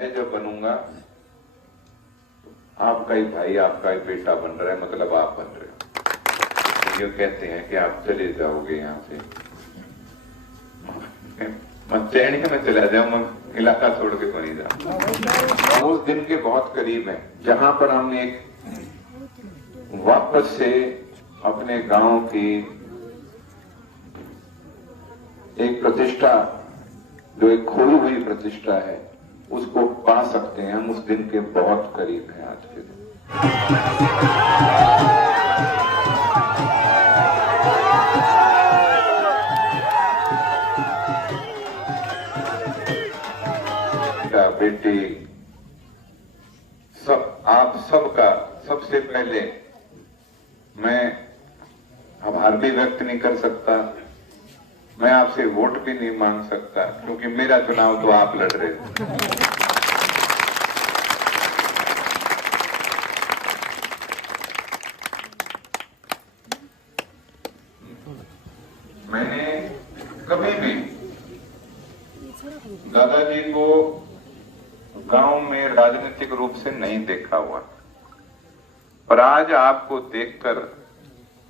मैं जब बनूंगा आपका ही भाई, आपका ही बेटा बन रहा है, मतलब आप बन रहे हो। ये कहते हैं कि आप चले जाओगे यहाँ से, मैं चैन में चला जाऊं, मैं इलाका छोड़ के तो नहीं जाऊं। हम उस दिन के बहुत करीब हैं जहां पर हम एक वापस से अपने गांव की एक प्रतिष्ठा, जो एक खोई हुई प्रतिष्ठा है, उसको पा सकते हैं। हम उस दिन के बहुत करीब हैं आज के दिन। बेटी, सब आप सबका सबसे पहले मैं आभार भी व्यक्त नहीं कर सकता, मैं आपसे वोट भी नहीं मांग सकता, क्योंकि मेरा चुनाव तो आप लड़ रहे हो। मैंने कभी भी दादाजी को गांव में राजनीतिक रूप से नहीं देखा हुआ, पर आज आपको देखकर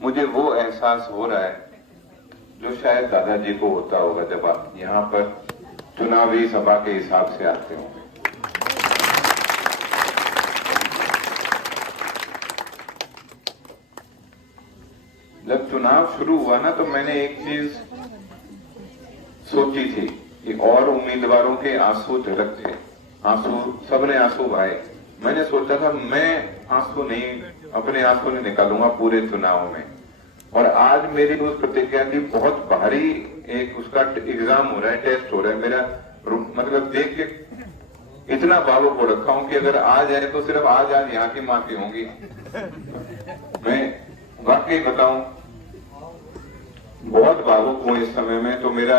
मुझे वो एहसास हो रहा है जो शायद दादाजी को होता होगा जब आप यहाँ पर चुनावी सभा के हिसाब से आते होंगे। जब चुनाव शुरू हुआ ना, तो मैंने एक चीज सोची थी कि और उम्मीदवारों के आंसू झलक थे, आंसू, सबने आंसू बहाए। मैंने सोचा था मैं आंसू नहीं, अपने आंसू नहीं निकालूंगा पूरे चुनाव में। और आज मेरी उस प्रतिज्ञा की बहुत भारी एक उसका एग्जाम हो रहा है, टेस्ट हो रहा है मेरा। मतलब देख के इतना भावुक हो रखा हूं कि अगर आ जाए तो सिर्फ आज यहाँ की माफी होंगी। मैं वाकई बताऊं, बहुत भावुक हूं इस समय में। तो मेरा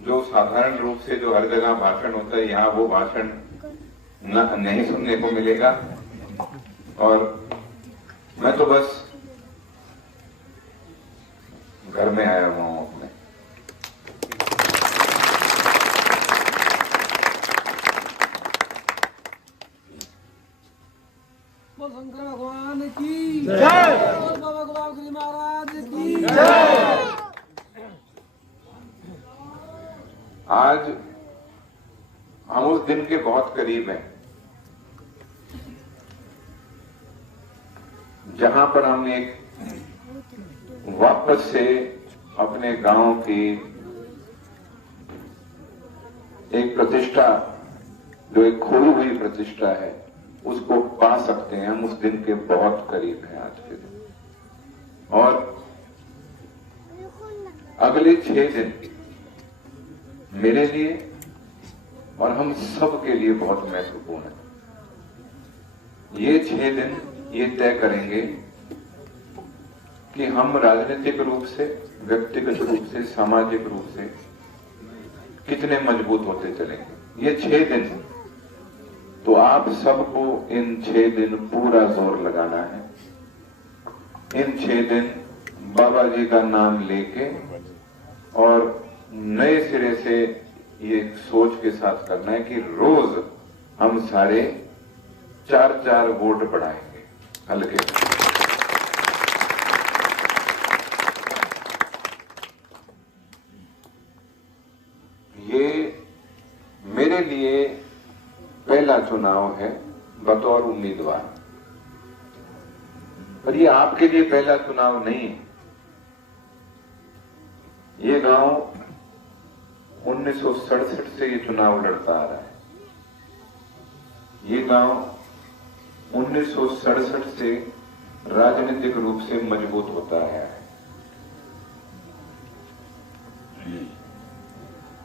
जो साधारण रूप से जो हर जगह भाषण होता है, यहाँ वो भाषण नहीं सुनने को मिलेगा। और मैं तो बस घर में आया हुआ हूं अपने। बोल शंकर भगवान की जय, बोल बाबा गुलाब गिरी महाराज की जय। आज हम उस दिन के बहुत करीब हैं जहां पर हम एक वापस से अपने गांव की एक प्रतिष्ठा, जो एक खोई हुई प्रतिष्ठा है, उसको पा सकते हैं। हम उस दिन के बहुत करीब हैं आज के दिन। और अगले 6 दिन मेरे लिए और हम सब के लिए बहुत महत्वपूर्ण है। ये 6 दिन ये तय करेंगे कि हम राजनीतिक रूप से, व्यक्तिगत रूप से, सामाजिक रूप से कितने मजबूत होते चलेंगे। ये 6 दिन तो आप सबको इन 6 दिन पूरा जोर लगाना है। इन 6 दिन बाबा जी का नाम लेके और नए सिरे से ये सोच के साथ करना है कि रोज हम सारे 4-4 वोट बढ़ाएंगे हल्के। ये मेरे लिए पहला चुनाव है बतौर उम्मीदवार, पर ये आपके लिए पहला चुनाव नहीं है। ये गांव 1967 से ये चुनाव लड़ता आ रहा है। ये गांव 1967 से राजनीतिक रूप से मजबूत होता आया है।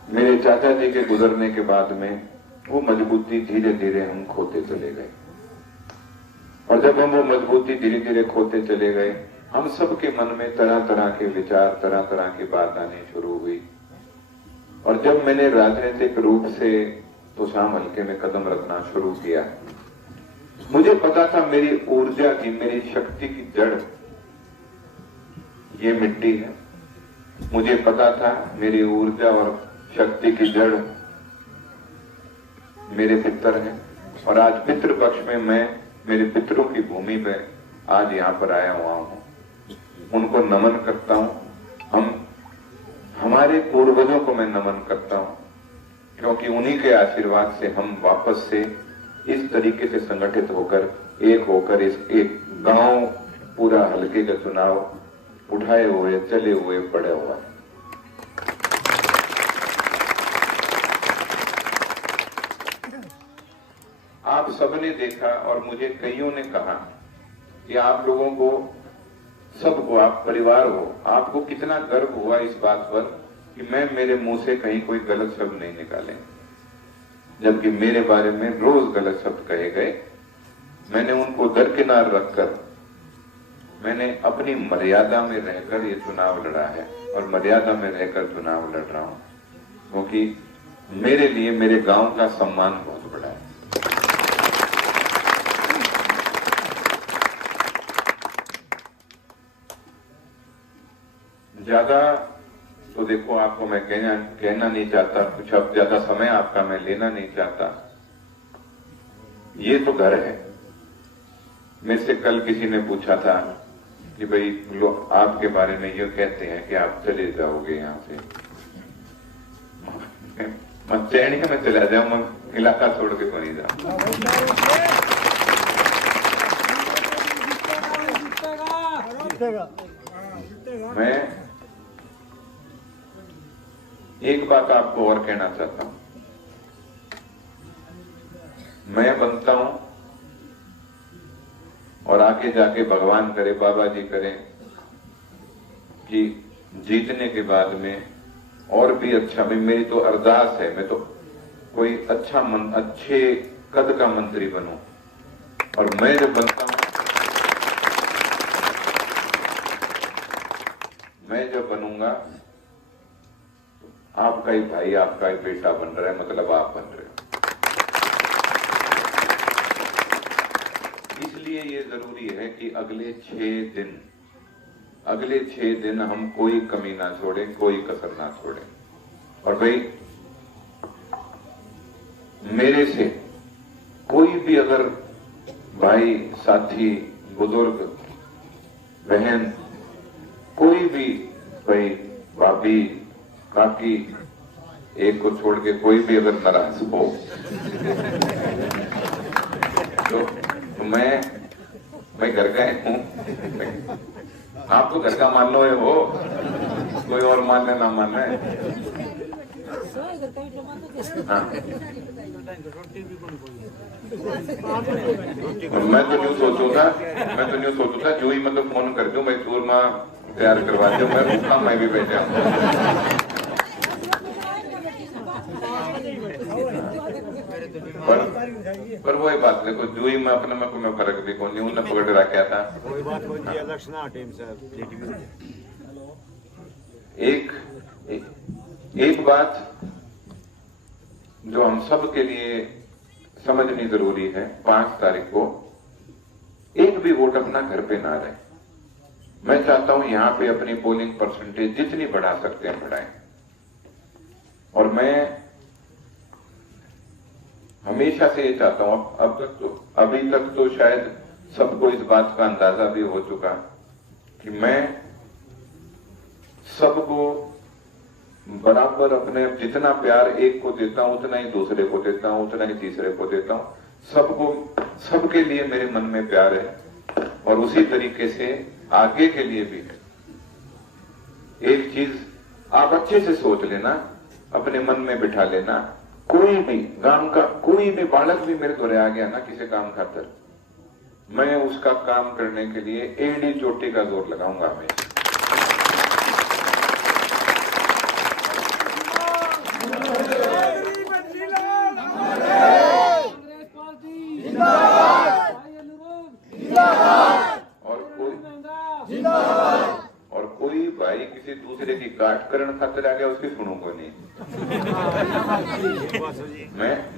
मेरे चाचा जी के गुजरने के बाद में वो मजबूती धीरे धीरे हम खोते चले गए। और जब हम वो मजबूती धीरे धीरे खोते चले गए, हम सबके मन में तरह तरह के विचार, तरह तरह की बात आनी शुरू हुई। और जब मैंने राजनीतिक रूप से तो शाम हल्के में कदम रखना शुरू किया, मुझे पता था मेरी ऊर्जा की, मेरी शक्ति की जड़ ये मिट्टी है। मुझे पता था मेरी ऊर्जा और शक्ति की जड़ मेरे पितर हैं और आज पितृपक्ष में मैं मेरे पितरों की भूमि पे आज यहाँ पर आया हुआ हूँ, उनको नमन करता हूँ। हमारे पूर्वजों को मैं नमन करता हूँ, क्योंकि उन्हीं के आशीर्वाद से हम वापस से इस तरीके से संगठित होकर इस एक गांव पूरा हल्के का चुनाव उठाए हुए चले हुए पड़े हुआ है। आप सबने देखा और मुझे कईयों ने कहा कि आप लोगों को, सबको, आप परिवार हो, आपको कितना गर्व हुआ इस बात पर कि मैं मेरे मुंह से कहीं कोई गलत शब्द नहीं निकाले, जबकि मेरे बारे में रोज गलत शब्द कहे गए। मैंने उनको दरकिनार रखकर मैंने अपनी मर्यादा में रहकर ये चुनाव लड़ा है और मर्यादा में रहकर चुनाव लड़ रहा हूं, क्योंकि मेरे लिए मेरे गांव का सम्मान बहुत बड़ा है। ज्यादा तो देखो, आपको मैं कहना नहीं चाहता, कुछ अब ज्यादा समय आपका मैं लेना नहीं चाहता। ये तो घर है। मेरे से कल किसी ने पूछा था कि भाई लोग आपके बारे में ये कहते हैं कि आप चले जाओगे यहाँ से। मैं चैनिया में चला जाऊं, मैं इलाका छोड़ के तो नहीं जाऊं। मैं एक बात आपको और कहना चाहता हूं। मैं बनता हूं और आके जाके भगवान करे, बाबा जी करें कि जीतने के बाद में और भी अच्छा, मेरी तो अरदास है, मैं तो कोई अच्छे कद का मंत्री बनूं। और मैं जब बनता हूं, मैं जब बनूंगा, आपका ही भाई, आपका ही बेटा बन रहा है, मतलब आप बन रहे हो। इसलिए ये जरूरी है कि अगले 6 दिन हम कोई कमी ना छोड़ें, कोई कसर ना छोड़ें। और भाई, मेरे से कोई भी अगर भाई, साथी, बुजुर्ग, बहन, कोई भी भाई, भाभी, काकी, एक को छोड़ के कोई भी अगर नाराज हो तो मैं घर का हूं। आप तो घर का मान लो हो, कोई और मानना ना मानना है। हाँ। मैं तो न्यू सोचू था जो ही मतलब फोन कर दूं, मैं चूरमा तैयार करवा दूं, मैं रुका, मैं भी बैठा हूं। पर वो बात देखो, जो ही मैं अपने में कोई फर्क देखो नहीं, उन्हें पकड़ रखा था। एक बात जो हम सब के लिए समझनी जरूरी है, 5 तारीख को एक भी वोट अपना घर पे ना रहे। मैं चाहता हूं यहाँ पे अपनी पोलिंग परसेंटेज जितनी बढ़ा सकते हैं बढ़ाएं। और मैं हमेशा से ये चाहता हूं, अभी तक तो शायद सबको इस बात का अंदाजा भी हो चुका कि मैं सबको बराबर अपने जितना प्यार एक को देता हूं, उतना ही दूसरे को देता हूं, उतना ही तीसरे को देता हूं। सबके लिए मेरे मन में प्यार है और उसी तरीके से आगे के लिए भी है। एक चीज आप अच्छे से सोच लेना, अपने मन में बिठा लेना, कोई भी गांव का कोई भी बालक भी मेरे द्वारे आ गया ना किसी काम खातर, मैं उसका काम करने के लिए एड़ी चोटी का जोर लगाऊंगा हमेशा। और कोई भाई किसी दूसरे की काट करण खातिर आ गया, उसकी सुनू को नहीं।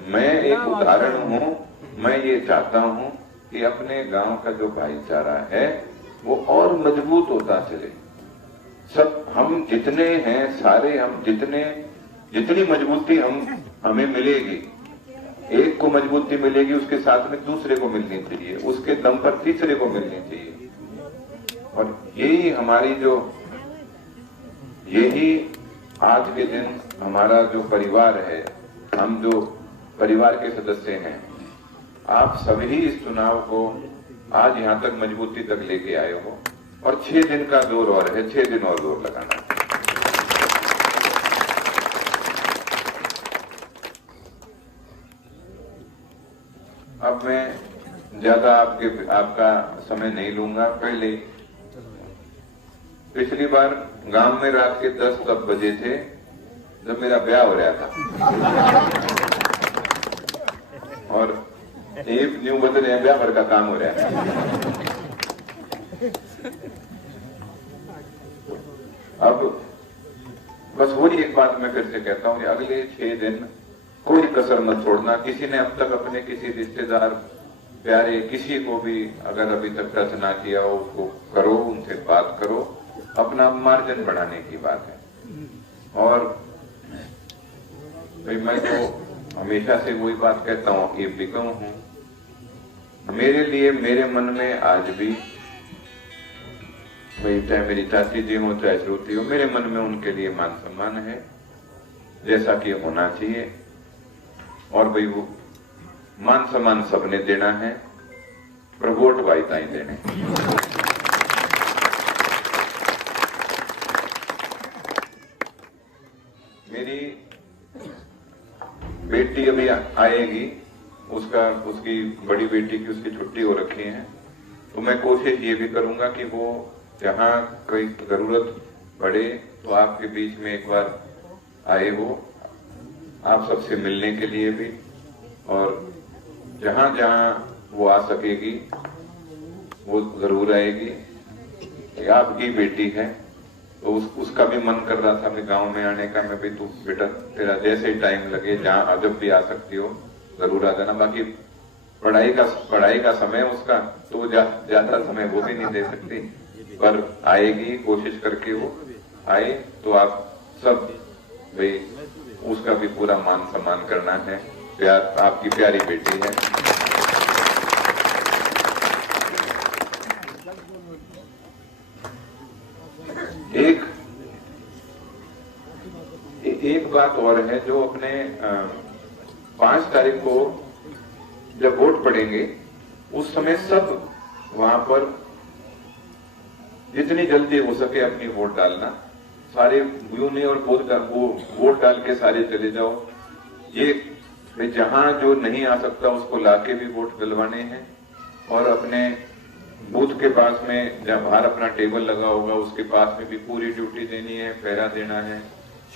मैं एक उदाहरण हूं। मैं ये चाहता हूं कि अपने गांव का जो भाईचारा है वो और मजबूत होता चले। सब हम जितने हैं, सारे हम जितनी मजबूती हमें मिलेगी, एक को मजबूती मिलेगी, उसके साथ में दूसरे को मिलनी चाहिए, उसके दम पर तीसरे को मिलनी चाहिए। और यही आज के दिन हमारा जो परिवार है, हम जो परिवार के सदस्य हैं, आप सभी इस चुनाव को आज यहां तक मजबूती तक लेके आए हो। और 6 दिन का जोर और है, 6 दिन और जोर लगाना है। अब मैं ज्यादा आपका समय नहीं लूंगा। पिछली बार गांव में रात के 10 बजे थे जब मेरा ब्याह हो रहा था, और एक न्यू बदल रहे हैं, ब्याह भर का काम हो रहा है। अब बस वही एक बात मैं फिर से कहता हूं कि अगले 6 दिन कोई कसर मत छोड़ना। किसी ने अब तक अपने किसी रिश्तेदार प्यारे किसी को भी अगर अभी तक टच ना किया हो, उसको करो, उनसे बात करो। अपना मार्जिन बढ़ाने की बात है। और मैं तो हमेशा से वही बात कहता हूं कि बिकम हूं, मेरे लिए मेरे मन में आज भी, भाई चाहे मेरी चाची जी हो चाहे श्रुति हो, मेरे मन में उनके लिए मान सम्मान है, जैसा कि होना चाहिए। और भाई वो मान सम्मान सबने देना है, पर वोट वाईता ही देने। मेरी बेटी अभी आएगी, उसकी बड़ी बेटी की उसकी छुट्टी हो रखी है, तो मैं कोशिश ये भी करूंगा कि वो जहां कोई जरूरत पड़े तो आपके बीच में एक बार आए हो, आप सबसे मिलने के लिए भी। और जहां जहां वो आ सकेगी वो जरूर आएगी। आपकी बेटी है तो उसका भी मन कर रहा था मैं गांव में आने का। मैं भी तू बेटा तेरा जैसे टाइम लगे, जहां जब भी आ सकती हो जरूर आ जाना। बाकी पढ़ाई का समय उसका तो ज्यादा समय वो भी नहीं दे सकती, पर आएगी, कोशिश करके वो आए तो आप सब भाई उसका भी पूरा मान सम्मान करना है। प्यार, आपकी प्यारी बेटी है। एक बात और है जो अपने 5 तारीख को जब वोट पड़ेंगे उस समय सब वहां पर जितनी जल्दी हो सके अपनी वोट डालना। सारे यूने और वोट डाल के सारे चले जाओ। ये जहां जो नहीं आ सकता उसको लाके भी वोट डलवाने हैं। और अपने बूथ के पास में जहां बाहर अपना टेबल लगा होगा उसके पास में भी पूरी ड्यूटी देनी है, पहरा देना है।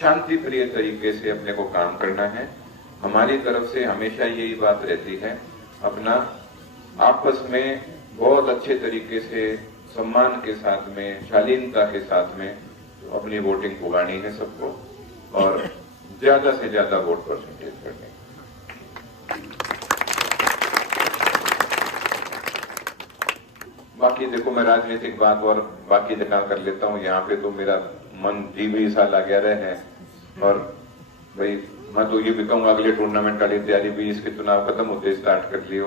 शांति प्रिय तरीके से अपने को काम करना है। हमारी तरफ से हमेशा यही बात रहती है, अपना आपस में बहुत अच्छे तरीके से सम्मान के साथ में, शालीनता के साथ में अपनी वोटिंग पुगानी है सबको, और ज्यादा से ज्यादा वोट परसेंटेज करनी। बाकी देखो मैं राजनीतिक बात और बाकी जगह कर लेता हूँ, यहाँ पे तो मेरा मन जी भी सा लगा रहे हैं। और भाई मैं तो ये भी कहूँगा अगले टूर्नामेंट वाली तैयारी भी इसके चुनाव खत्म होते स्टार्ट कर लियो।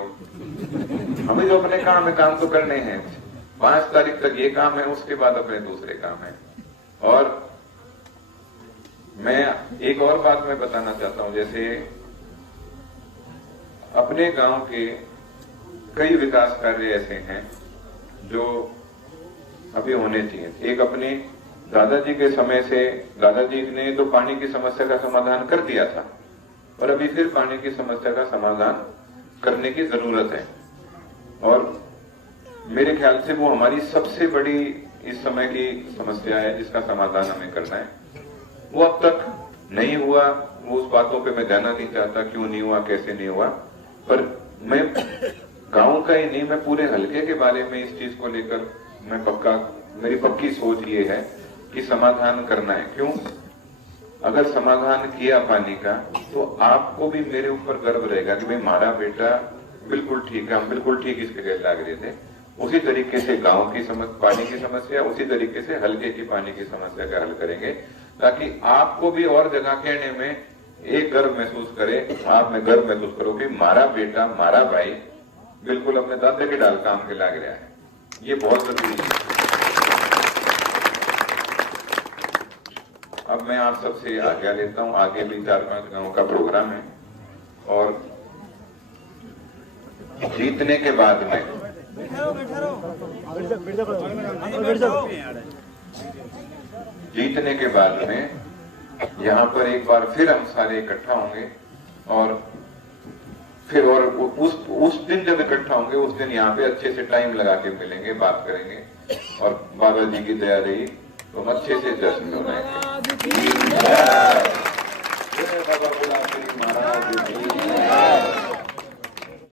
हमें जो अपने काम है काम तो करने हैं। 5 तारीख तक ये काम है, उसके बाद अपने दूसरे काम है। और मैं एक और बात मैं बताना चाहता हूँ, जैसे अपने गांव के कई विकास कार्य ऐसे हैं जो अभी होने चाहिए। एक अपने दादाजी के समय से, दादाजी ने तो पानी की समस्या का समाधान कर दिया था, और अभी फिर पानी की समस्या का समाधान करने की जरूरत है। और मेरे ख्याल से वो हमारी सबसे बड़ी इस समय की समस्या है जिसका समाधान हमें करना है। वो अब तक नहीं हुआ, वो उस बातों पे मैं जाना नहीं चाहता, क्यों नहीं हुआ, कैसे नहीं हुआ। पर मैं गांव का ही नहीं, मैं पूरे हलके के बारे में इस चीज को लेकर मेरी पक्की सोच ये है कि समाधान करना है। क्यों? अगर समाधान किया पानी का तो आपको भी मेरे ऊपर गर्व रहेगा कि भाई हमारा बेटा बिल्कुल ठीक है, हम बिल्कुल ठीक इसके गैर लाग रहे थे। उसी तरीके से गांव की पानी की समस्या, उसी तरीके से हल्के की पानी की समस्या का हल करेंगे, ताकि आपको भी और जगह कहने में एक गर्व महसूस करे, आप में गर्व महसूस करो कि मारा बेटा मारा भाई बिल्कुल अपने दादे के डाल काम के लाग रहा है। ये बहुत जरूरी है। अब मैं आप सबसे आज्ञा लेता हूं। आगे भी 4-5 गांव का प्रोग्राम है और जीतने के बाद में यहाँ पर एक बार फिर हम सारे इकट्ठा होंगे और फिर और उस दिन जब इकट्ठा होंगे उस दिन यहाँ पे अच्छे से टाइम लगा के मिलेंगे, बात करेंगे और बाबा जी की दया रही तो हम अच्छे से जश्न मनाएंगे। जय बाबा बुला महाराज।